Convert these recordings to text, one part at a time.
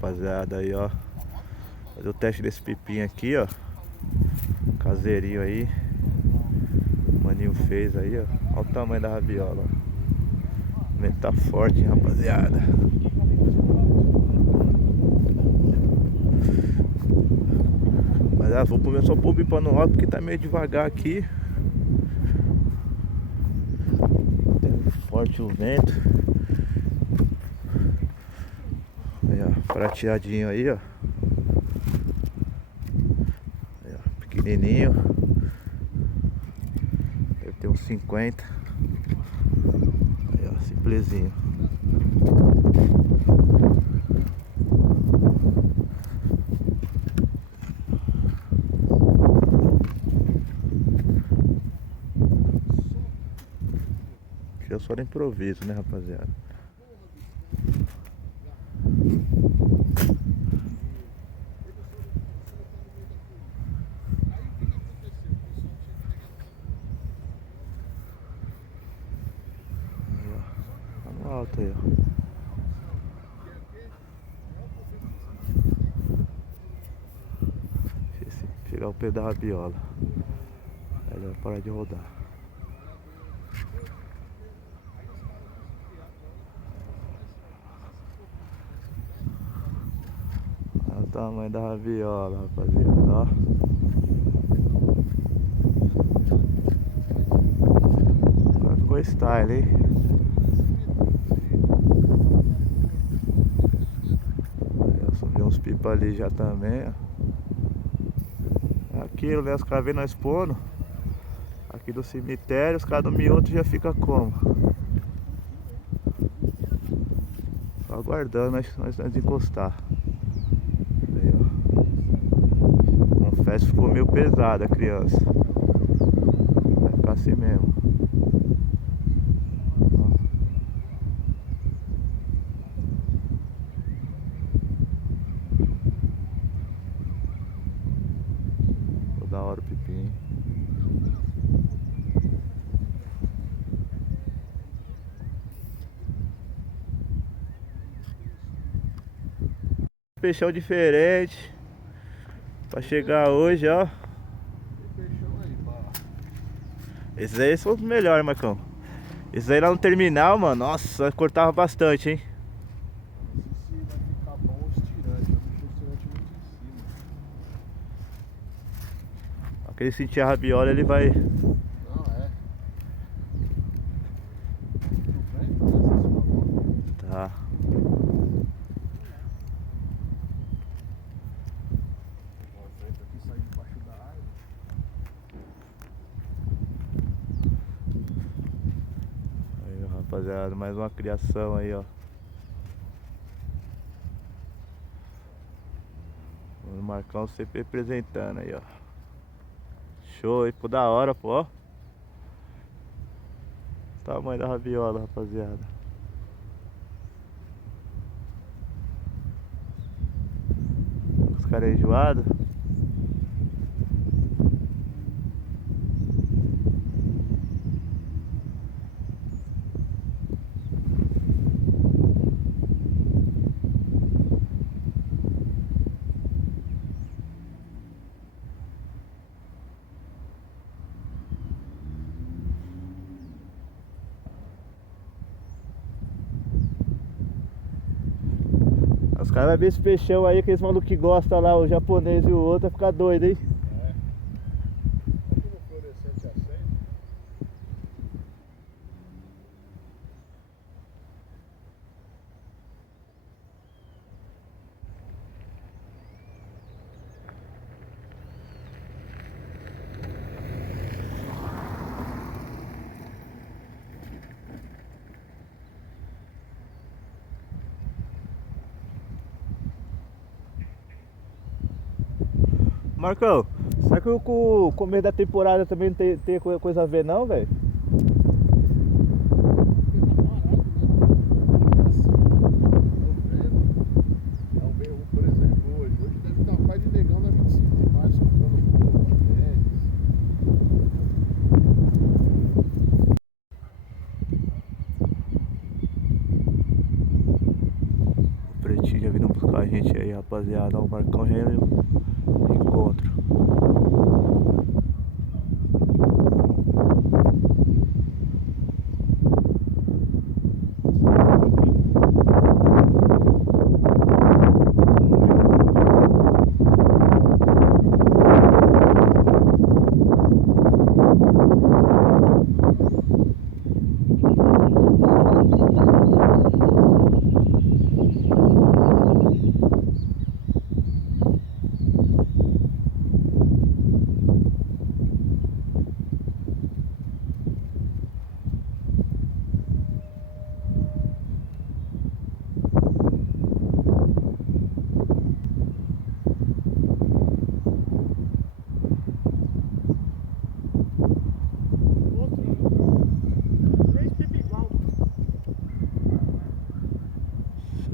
rapaziada, aí ó. Fazer o teste desse pepinho aqui, ó. Caseirinho aí. O maninho fez aí, ó. Olha o tamanho da rabiola, ó. O vento tá forte, hein, rapaziada. Mas vou comer só pôr o bipa no alto porque tá meio devagar aqui. Forte o vento. Aí, ó, prateadinho aí, ó. Aí, ó, pequenininho. Deve ter uns 50. Aí, ó, simplesinho. Aqui é só no improviso, né, rapaziada? Alto aí, ó. Se chegar o pé da rabiola, aí ele vai parar de rodar. Olha o tamanho da rabiola, rapaziada, ó. Agora ficou style, hein? Subiu uns pipa ali já também, ó. Aquilo, né? Os caras vêm nós pondo aqui do cemitério, os caras do Muito já fica como? Só aguardando nós encostar. Aí, ó. Confesso que ficou meio pesada a criança. Vai ficar assim mesmo. Da hora o pepinho. Peixão diferente pra chegar hoje, ó. Esses aí são os melhores, Marcão. Esses aí lá no terminal, mano, nossa, cortava bastante, hein. Vai ficar bom os tirantes, eu deixei o tirante muito em cima. Aquele sentir a rabiola, ele vai. Não, é. Tá. O vento aqui saindo debaixo da árvore. Aí, rapaziada, mais uma criação aí, ó. O Marcão sempre representando aí, ó. Show, aí, ficou da hora, pô, ó. Tamanho da rabiola, rapaziada. Os caras enjoados. Os caras vão ver esse peixão aí, aqueles malucos que gostam lá, o japonês e o outro, vai ficar doido, hein? É. Aqui no fluorescente acende. Marcão, será que com o começo da temporada também não tem coisa a ver não, velho? Por exemplo, hoje deve estar pai de negão na 25 de março comprando roupa, tênis. pretinho já vindo buscar a gente aí, rapaziada. O Marcão já é encontro.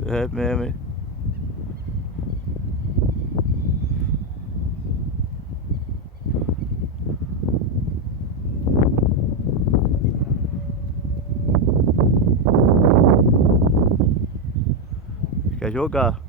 É mesmo, hein? Quer jogar?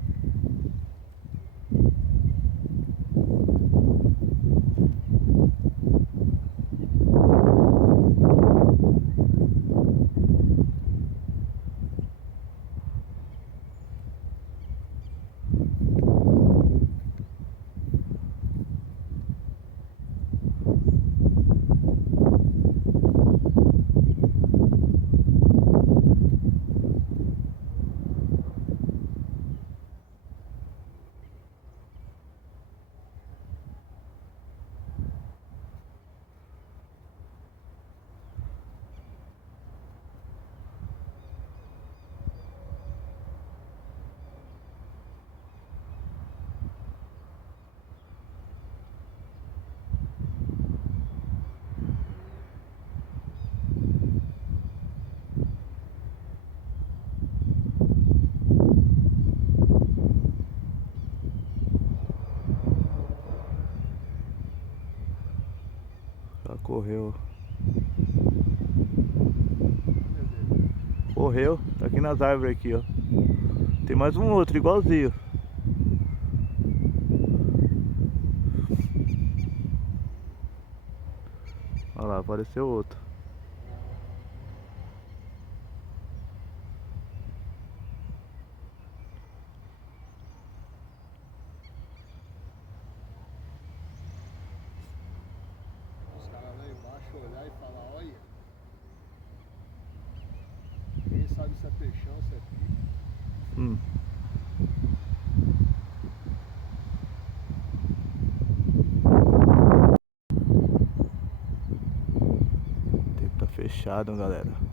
Já correu. Correu, tá aqui nas árvores aqui, ó. Tem mais um outro igualzinho. Olha lá, apareceu outro. Os caras lá embaixo olhar e falar, olha. Ninguém sabe se é peixão, se é pico. O tempo tá fechado, galera.